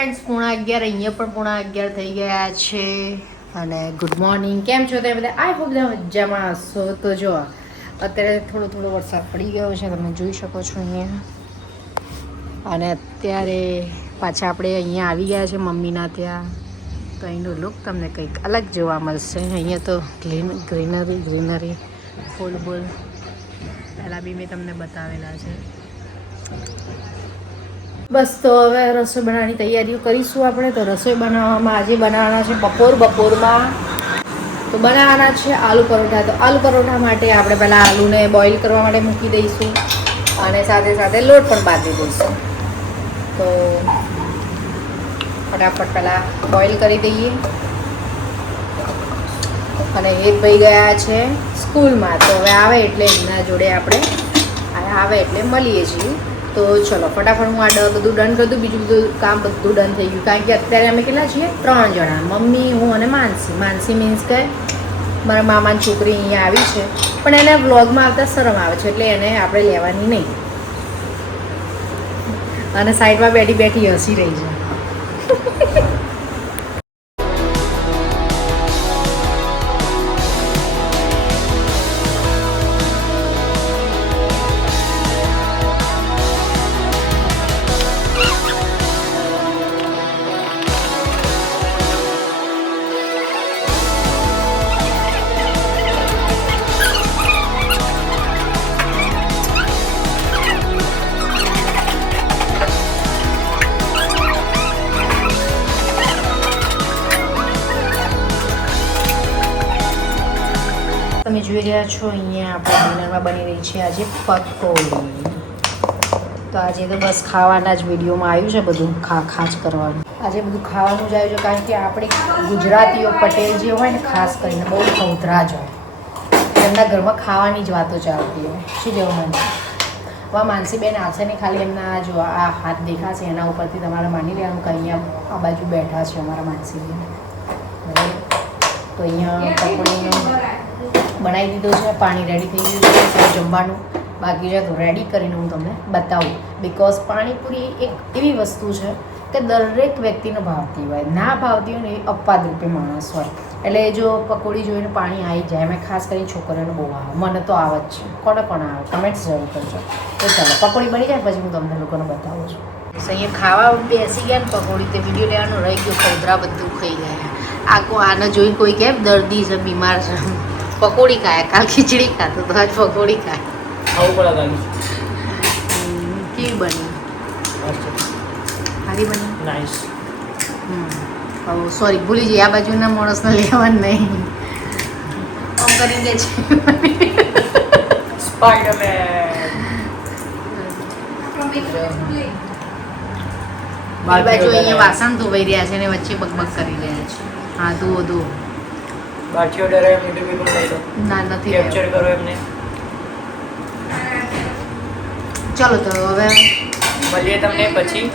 Friends 11:30 અહીંયા પણ 11:30 થઈ ગયા છે અને ગુડ મોર્નિંગ. કેમ છો તમે બધા? આઈ હોપ તમે મજામાં હશો. તો જો અત્યારે થોડો વરસાદ પડી ગયો છે, તમે જોઈ શકો છો અહીંયા. અને અત્યારે પાછા આપણે અહીંયા આવી ગયા છે મમ્મીના ત્યાં. તો અહીંનો લુક તમને કંઈક અલગ જોવા મળશે. અહીંયા તો ગ્રીનરી ફૂલ પહેલાં બી મેં તમને બતાવેલા છે. બસ તો હવે રસોઈ બનાવવાની તૈયારીઓ કરીશું આપણે. તો રસોઈ બનાવવામાં આજે બનાવવાના છે બપોરમાં તો બનાવવાના છે આલુ પરોઠા. તો આલુ પરોઠા માટે આપણે પહેલાં આલુને બોઇલ કરવા માટે મૂકી દઈશું અને સાથે સાથે લોટ પણ બાંધી દઈશું. તો ફટાફટ પહેલાં બોઇલ કરી દઈએ. અને એક ભાઈ ગયા છે સ્કૂલમાં, તો હવે આવે એટલે એમના જોડે આપણે આવે એટલે મળીએ છીએ. તો ચલો ફટાફટ હું આ બધું ડન કરી દઉં. બીજું બધું કામ બધું ડન થઈ ગયું, કારણ કે અત્યારે અમે કેટલા છીએ? 3 જણા, મમ્મી, હું અને માનસી મીન્સ કે મારા મામાની છોકરી અહીંયા આવી છે, પણ એને વ્લોગમાં આવતા શરમ આવે છે એટલે એને આપણે લેવાની નહીં. અને સાઈડમાં બેઠી હસી રહી છે. તમે જોઈ રહ્યા છો અહીંયા આપણા ડિનરમાં બની રહી છે આજે પકોડી. તો આજે તો બસ ખાવાના જ વિડીયોમાં આવ્યું છે, બધું ખાસ કરવાનું. આજે બધું ખાવાનું જ આવ્યું છે, કારણ કે આપણે ગુજરાતીઓ પટેલ જે હોય ને ખાસ કરીને બહુ ખવતરા જ હોય. એમના ઘરમાં ખાવાની જ વાતો ચાલતી હોય. શું જેવું મને હવે માનસીબેન આવશે ને, ખાલી એમના જો આ હાથ દેખાશે એના ઉપરથી તમારે માની લેવાનું કે અહીંયા આ બાજુ બેઠા છે અમારા માનસીબેન. તો અહીંયા પકોડીનો બનાવી દીધો છે, પાણી રેડી થઈ ગયું છે, જમવાનું બાકી છે. તો રેડી કરીને હું તમને બતાવું. બિકોઝ પાણીપુરી એક એવી વસ્તુ છે કે દરેક વ્યક્તિને ભાવતી હોય. ના ભાવતી હોય ને એ અપવાદ રૂપે માણસ હોય. એટલે જો પકોડી જોઈને પાણી આવી જાય, મેં ખાસ કરીને છોકરીઓને બહુ આવે, મને તો આવે જ છે. કોને આવે કમેન્ટ્સ જરૂર કરજો. તો ચાલો પકોડી બની જાય પછી હું તમને લોકોને બતાવું છું. અહીંયા ખાવા બેસી ગયા ને પકોડી, તે વિડીયો લેવાનું રહી ગયું, ખવતરા બધું ખાઈ ગયા. આને જોઈને કોઈ કેમ દર્દી છે, બીમાર છે, પકોડી ખાય, કાલ ખીચડી ખાતો તો આજ પકોડી ખાય. કેવી બની? સારી બની, નાઈસ. સોરી ભૂલી જઈએ, આ બાજુના માણસને લેવાનું નહીં. આમ કરીને દે છે સ્પાઈડરમેન. આ બાજુ અહીંયા વાસણ ધોવાઈ રહ્યા છે અને વચ્ચે બકબક કરી રહ્યા છે. હા ધો બાચીઓ ડરે મીઠું બી પણ લઈ લો. ના નથી કેપ્ચર કરો એમને. ચલો તો હવે મળીએ તમને પછી,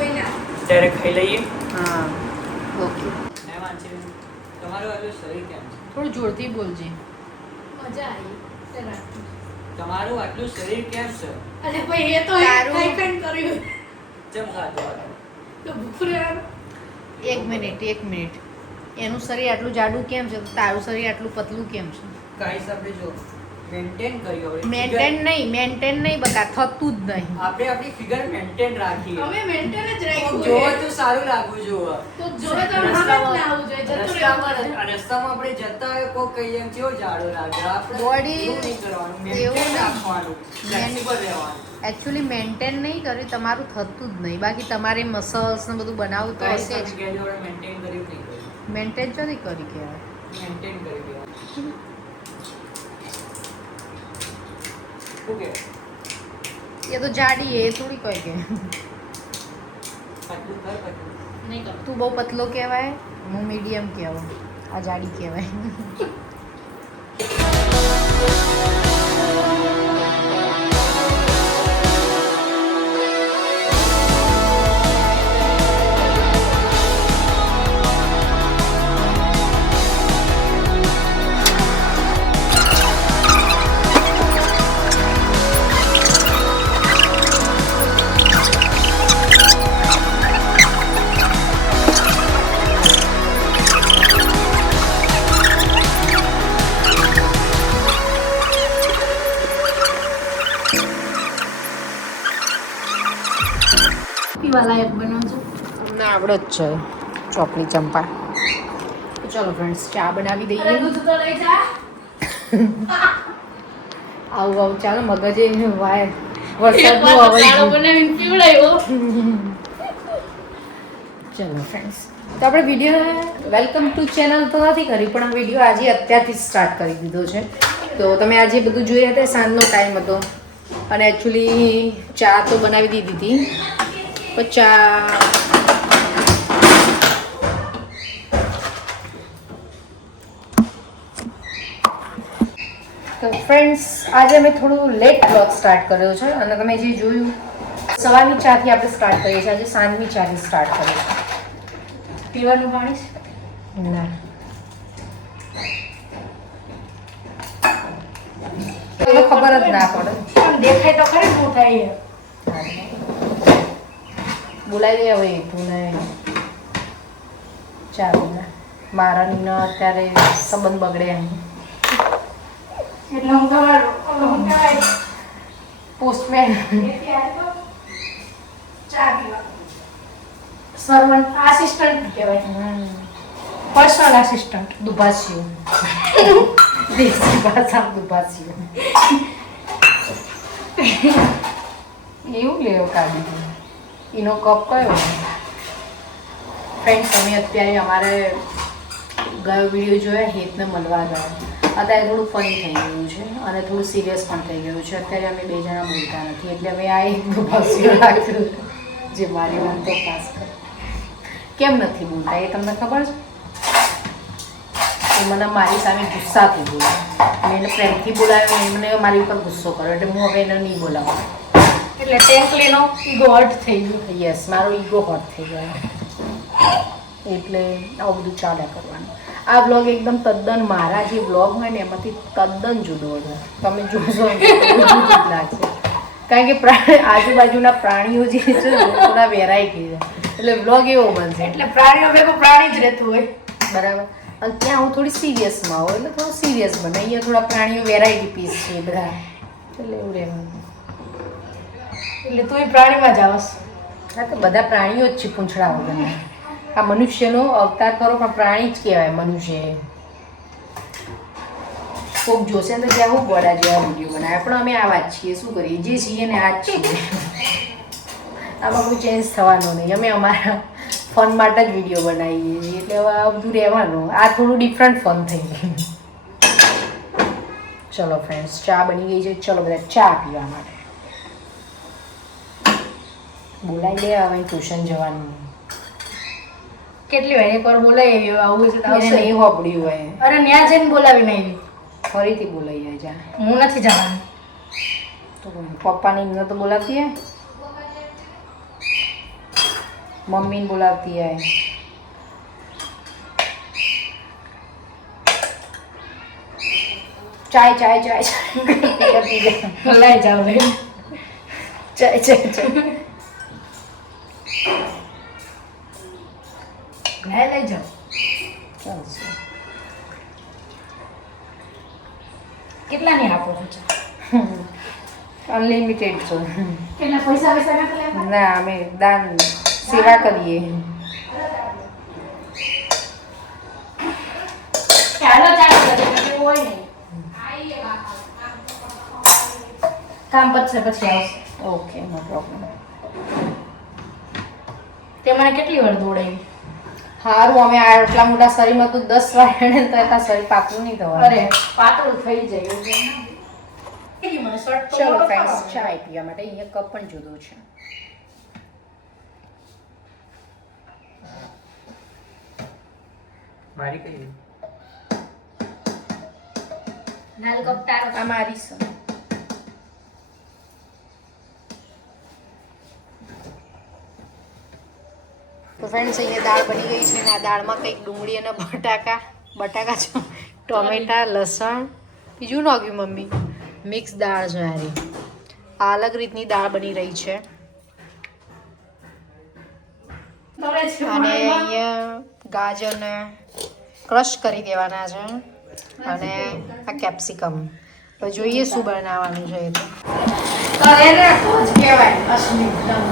ત્યારે ખાઈ લઈએ. હા ઓકે. તમારું આટલું શરીર કેમ છે? થોડું જોરથી બોલજે. મજા આવી. તમારું આટલું શરીર કેમ છે? અરે ભાઈ એ તો કઈ કર્યું. જેમ ખાધું તો ભૂખ્યા. એક મિનિટ. એનું શરીર આટલું જાડું કેમ છે? તારું શરીર આટલું પતલું કેમ છે? ગાઈસ આપણે જો મેન્ટેન કર્યો. મેન્ટેન નહીં બકા, થતું જ નહીં. આપણે આપણી ફિગર મેન્ટેન રાખીએ. અમે મેન્ટેન જ રાખ્યું. જો તો સારું લાગવું જોવે. તો જોડે તો રસ્તામાં આવું જોઈએ. રસ્તામાં આપણે જતા હોય કોઈ કહીએ એમ કેવો જાડો લાગે. આપણે બોડી એવું નહીં કરવાનું, મેન્ટેન રાખવાનું, ફ્લેક્સિબલ રહેવાનું. એકચ્યુઅલી મેન્ટેન નહીં કરી તમારું થતું જ નહીં. બાકી તમારે મસલ્સ ને બધું બનાવવું તો હશે જ. મેન્ટેન કર્યું નહીં. મેન્ટેન તો નહીં કરી કહેવાય, મેન્ટેન કરી દેવાનું. ઓકે એ તો જાડી એ થોડી કોઈ કે આટલું કર પછી નહીં કર. તું બહુ પતલો કહેવાય, હું મીડિયમ કહેવાય, આ જાડી કહેવાય. પીવા લાયક બનાવજો. ના આવડે જ છે ચોકલી ચંપા. તો ચલો ફ્રેન્ડ્સ ચા બનાવી દઈએ. દૂધ તો લઈ જા. આવું આવું ચાલો મગજે વાય વરસાદનું ચાળો અવાજ. બનાવીને પીવડાવ્યો. ચલો ફ્રેન્ડ્સ તો આપણે વિડીયો વેલકમ ટુ ચેનલ તો નથી કરી પણ આ વિડીયો આજે અત્યારથી સ્ટાર્ટ કરી દીધો છે. તો તમે આજે બધું જોઈ હતા સાંજનો ટાઈમ હતો અને એકચ્યુઅલી ચા તો બનાવી દીધી હતી પણ ચા તો ફ્રેન્ડ્સ આજે અમે થોડું લેટ બ્લોગ સ્ટાર્ટ કર્યો છે અને તમે જે જોયું સવારની ચાથી આપણે સ્ટાર્ટ કરીએ છીએ આજે સાંજની ચાથી સ્ટાર્ટ કરીએ છીએ. પીવાનું પાણી છે? ના તો ખબર જ ના પડે. પણ દેખાય તો ખરી શું થાય. બોલાવી હવે તું ને ચાલો ને મારા ને અત્યારે સંબંધ બગડે એમ એટલે હું કહેવાય પોસ્ટમેન ચા પીવા સર્વન્ટ આસિસ્ટન્ટ કહેવાય. Personal assistant. દુભાસ્યું દેશી ભાષા દુભાસ્યું એવું લેવો કાઢી એનો કપ કયો ફ્રેન્ડ્સ અમે અત્યારે અમારે ગયો વિડીયો જોયા હેતને મળવા ગયા અત્યારે થોડું ફની થઈ ગયું છે અને થોડું સિરિયસ પણ થઈ ગયું છે અત્યારે અમે બે જણા બોલતા નથી એટલે અમે આ એક દુભાસ્યું રાખ્યું જે મારી મન તો ખાસ કરે કેમ નથી બોલતા એ તમને ખબર છે એ મને મારી સામે ગુસ્સાથી બોલાવે મેં એને પ્રેમથી બોલાવ્યો એમને મારી ઉપર ગુસ્સો કર્યો એટલે હું હવે એને નહીં બોલાવું એટલે ટેન્કલીનો ઈગો હર્ટ થઈ ગયો. યસ મારો ઈગો હર્ટ થઈ ગયો એટલે આવું બધું ચાલ્યા કરવાનું. આ બ્લોગ એકદમ તદ્દન મારા જે બ્લોગ હોય ને એમાંથી તદ્દન જુદો હોય તમે જોશો જુદું જ લાગશે કારણ કે આજુબાજુના પ્રાણીઓ જે છે ને થોડા વેરાયટી છે એટલે બ્લોગ એવો બનશે એટલે પ્રાણીઓ ભેગો પ્રાણી જ રહેતું હોય. બરાબર અને ત્યાં હું થોડી સિરિયસમાં હોઉં એટલે થોડું સિરિયસ બને અહીંયા થોડા પ્રાણીઓ વેરાયટી પીસ છે બધા એટલે એવું રહેવાનું. એટલે તું પ્રાણીમાં જ આવશ. હા તો બધા પ્રાણીઓ જ છે પૂંછડા વગરના આ મનુષ્યનો અવતાર કરો પણ પ્રાણી જ કહેવાય મનુષ્ય કોક જોશે તો જ્યાં હું ગોળા જેવા વિડીયો બનાવે પણ અમે આવા જ છીએ શું કરીએ જે છીએ ને આ જ છીએ આમાં કોઈ ચેન્જ થવાનો નહીં અમે અમારા ફન માટે જ વિડીયો બનાવીએ છીએ એટલે હવે આ બધું રહેવાનું આ થોડું ડિફરન્ટ ફન થઈ ગયું. ચલો ફ્રેન્ડ્સ ચા બની ગઈ છે ચલો બધા ચા પીવા માટે બોલાવી દે હવે ટ્યુશન જવાનું કેટલી વાર એકવાર બોલાવી આવી આવું છે તો એને આવશે. નહીં હોપડ્યું હોય અરે ન્યા જઈને બોલાવીને આવી. ફરીથી બોલાઈ જાય જા હું નથી જવાની. તો પપ્પાની એમને તો બોલાવતી હે મમ્મીને બોલાવતી હે ચાય ચાય ચાય લઈ જાવ લઈ. ચાય ચાય ચાય લઈ જાઓ. ચાલશે કેટલાની આપો છો? અનલિમિટેડ છો કેટલા પૈસા પૈસા નથી લેતા? ના અમે દાન સેવા કરીએ ચાલો ચાલો એવું હોય નહીં. કામ પતશે પછી આવશે. ઓકે નો પ્રોબ્લેમ તે મને કેટલી વાર દોડાવી. સારું અમે આટલા મોટા શરીરમાં તો 10 વાર હેડે તો એટલા શરીર પાતળું નહીં થવાનું. અરે પાતળું થઈ જાય એવું છે. મને શર્ટ તો ચલો મોટો ફ્રેન્ડ્સ કરવાનો. ચાય પીવા માટે અહીંયા કપ પણ જુદો છે મારી કઈ લાલ કપ તારો. આ મારી છે તો ફ્રેન્ડ્સ અહીંયા દાળ બની ગઈ છે અને આ દાળમાં કંઈક ડુંગળી અને બટાકા છે ટોમેટા લસણ બીજું નાખ્યું મમ્મી મિક્સ દાળ છે હારી આ અલગ રીતની દાળ બની રહી છે અને અહીંયા ગાજરને ક્રશ કરી દેવાના છે અને આ કેપ્સિકમ તો જોઈએ શું બનાવવાનું છે એ તો કરે ને તો જ કહેવાય અસલી દમ.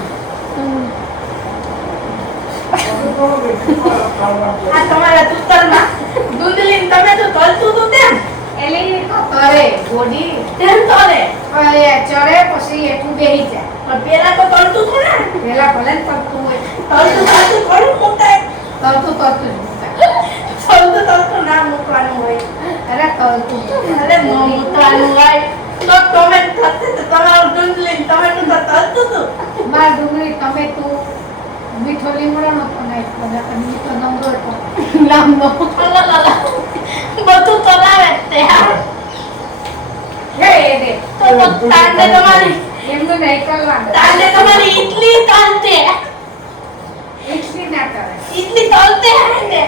આ તમારા તૂતરમાં દૂધલીન તમે તો તલતું તું તેમ એટલે તો તરે બોડી તેમ તલે હવે ચડે પછી એટલું બેહી જાય પણ પેલા તો તલતું તું ને પેલા ભલે ને તરતું હોય તલતું થોડું મૂકાય તરતું તલતું ના મૂકવાનું હોય અરે તરતું અરે ન મૂકવાનું હોય તો તમે થતે તો તમારું દૂધલીન તમે તો તલતું તું માર ડુંગળી તમે તું મીઠો લીમડો નો પણ મીઠો નમરો હતો લાંબો અલલા બધું તલાવે તે હે રે તો તાંડે તમારી એમનું નહીં કરવાનું તાંડે તમારી ઇડલી તાંડે એટલી ના કરે ઇડલી તલતે હે ને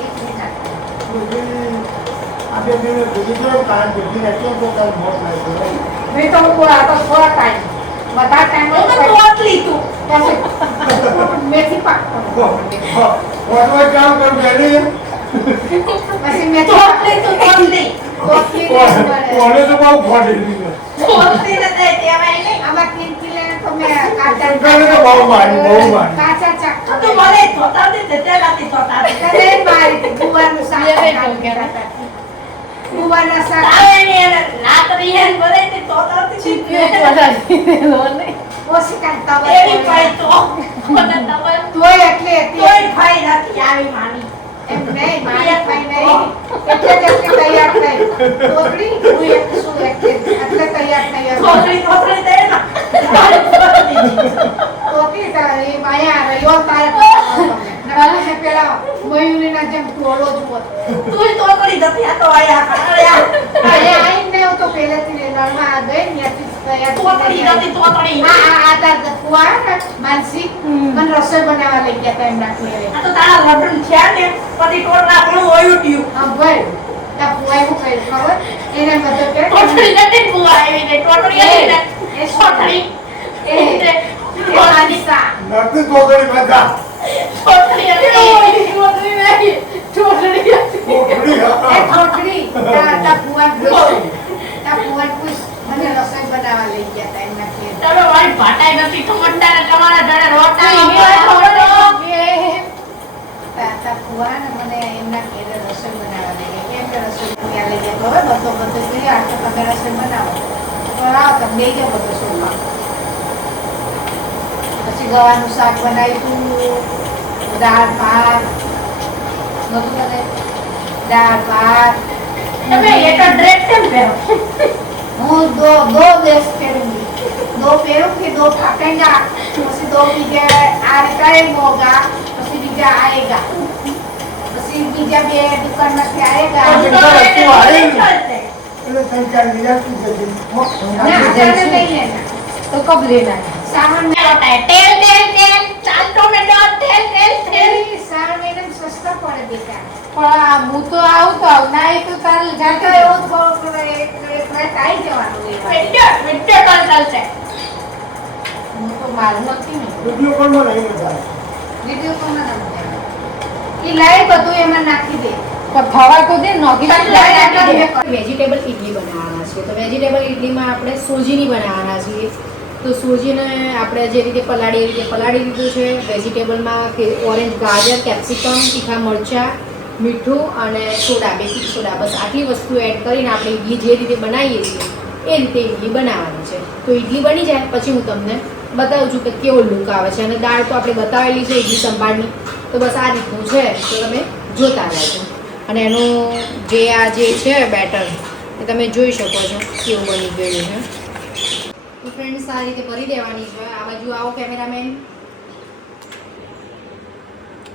એટલી ના કરે મેં તો આ તો થોડા ટાઈમ બધા ટાઈમ તો તોતલી તું મેથી પાકતો પછી મેથી તોતલી તું તોતલી તોતલી ને તે કહેવાય નહીં આમાં કિંમતી લે તો મેં કાચા કાચા ચાક તો મને તોતાતી તે તેલાતી તોતાતી કદે મારી ગુવાનું શાક ગુવાના શાક તાવે ને એને લાકડી હે બરે તે તોતાતી ઓછી કાંતા એવી પાઈ તો મને તવર તોય એટલે તોય ખાઈ નથી આવી માની એમ નહીં મારી ખાઈ નહીં એટલે જ એટલે તૈયાર થઈ તોકડી હું એક શું એટલે તૈયાર થઈ તોતલી દે ના તોકડી તારી માયા રહ્યો તારે નકાલે પેલા મયુરીના જેમ ટોળો જુઓ તું તોતલી જતી આ તો આયા અહીંયા આઈને હું તો પહેલેથી લડવા આ ગઈ ત્યાંથી તૈયાર તોતલી જતી તોતલી આ કુવા માનસી મને રસોઈ બનાવવા લઈ ગયા તા એમના ઘરે આ તો તારા લડન થયા ને પછી ટોટલા ઘણું ઓયું ટ્યું હા ભાઈ તા કુવા એવું કહ્યું ખબર એને બધો કે ટોટલી નથી કુવા આવી ને ટોટલી આવી ને એ છોટલી એ માનસા ટોટલી આવી ટોટલી નહીં ટોટલી એ છોકરી તા કુવા પૂછ મને રસોઈ બનાવવા લઈ ગયા તા એમના ઘરે તમે મારી ભાટાઈ નથી ખમણતા ને તમારા ઘરે રોટલા તા કુવા ને મને એમના ઘરે રસોઈ બનાવવા લઈ ગયા કેમ કે રસોઈ ત્યાં લઈ ગયા હવે બધો જોઈએ આ તો તમે રસોઈ બનાવો આવો તમે લઈ જાઓ બધો શોધવા પછી ગવાનું શાક બનાવ્યું દાળ ભાત બધું બનાવ્યું દાળ ભાત તમે એક ડ્રેસ કેમ પહેરો હું दो ड्रेस पहनूंगी दो पहनूंगी दो फाटेगा પછી दो बीजे आ रिपेयरिंग होगा પછી બીજા आएगा પછી બીજા બે દુકાનમાંથી आएगा ना जाने नहीं लेना तो कब लेना है सामान में तेल तेल तेल चाटो में डाल तेल तेल तेल सामान में सस्ता पड़े बेटा પણ હું તો આવું તો ના એ તો તારે જાતો એવું થોડું એક આવી જવાનું વિડિયો વિડિયો કોલ ચાલશે હું તો મારું નથી ને વિડીયો કોલમાં એ લાઈ બધું એમાં નાખી દે પણ થવા તો દે નોખી વેજીટેબલ ઇડલી બનાવવાના છે તો વેજીટેબલ ઇડલીમાં આપણે સોજીની બનાવવાના છીએ તો સોજીને આપણે જે રીતે પલાળી એ રીતે પલાળી દીધું છે વેજીટેબલમાં ઓરેન્જ ગાજર કેપ્સિકમ તીખા મરચાં મીઠું અને સોડા બેકિંગ સોડા બસ આટલી વસ્તુ એડ કરીને આપણે ઇડલી જે રીતે બનાવીએ છીએ એ રીતે ઇડલી બનાવવાની છે તો ઇડલી બની જાય પછી હું તમને બતાવું છું કે કેવો લુક આવે છે અને દાળ તો આપણે બતાવેલી છે ઇડલી સંભાળની તો બસ આ રીતનું છે તો તમે જોતા રહેજો અને એનું જે આ જે છે બેટર એ તમે જોઈ શકો છો કેવું બની ગયું છે તો ફ્રેન્ડ્સ આ રીતે કરી દેવાની છે આ બાજુ આવો કેમેરામેન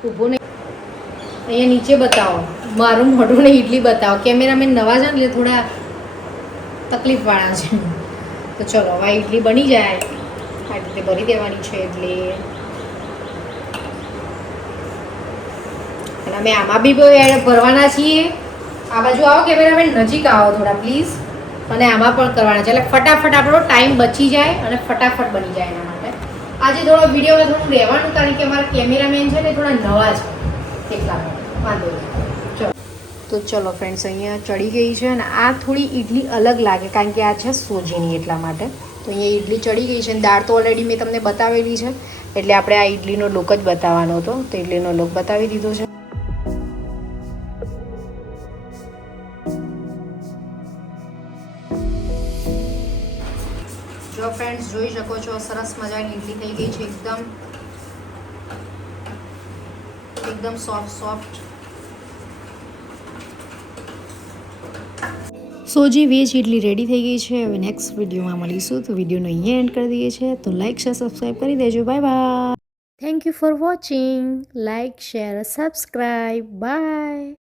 ઊભો નહીં અહીંયા નીચે બતાવો મારું મોઢું ને ઇડલી બતાવો કેમેરામેન નવા છે ને એટલે થોડા તકલીફવાળા છે તો ચલો હવે ઇડલી બની જાય આ રીતે ભરી દેવાની છે એટલે અને અમે આમાં બી ભરવાના છીએ આ બાજુ આવો કેમેરામેન નજીક આવો થોડા પ્લીઝ અને આમાં પણ કરવાના છે એટલે ફટાફટ આપણો ટાઈમ બચી જાય અને ફટાફટ બની જાય એના માટે આજે થોડો વિડીયોમાં થોડું રહેવાનું કારણ કે અમારા કેમેરામેન છે ને થોડા નવા છે એટલા માટે વાંધો નહીં ચલો તો ચલો ફ્રેન્ડ્સ અહીંયા ચડી ગઈ છે અને આ થોડી ઇડલી અલગ લાગે કારણ કે આ છે સોજીની એટલા માટે તો અહીંયા ઇડલી ચડી ગઈ છે અને દાળ તો ઓલરેડી મેં તમને બતાવેલી છે, એટલે આપણે આ ઇડલીનો લોક જ બતાવવાનો હતો, તો ઇડલીનો લોક બતાવી દીધો છે. જો ફ્રેન્ડ્સ જોઈ શકો છો સરસ મજાની ઇડલી થઈ ગઈ છે, એકદમ સોફ્ટ. સોજી વેજ ઇડલી રેડી થઈ ગઈ છે. હવે નેક્સ્ટ વિડીયોમાં મળીશું, તો વિડીયોનો અહીંયા એન્ડ કરી દઈએ છીએ. તો લાઇક શેર સબસ્ક્રાઈબ કરી દેજો. Bye bye. Thank you for watching. Like share subscribe. By.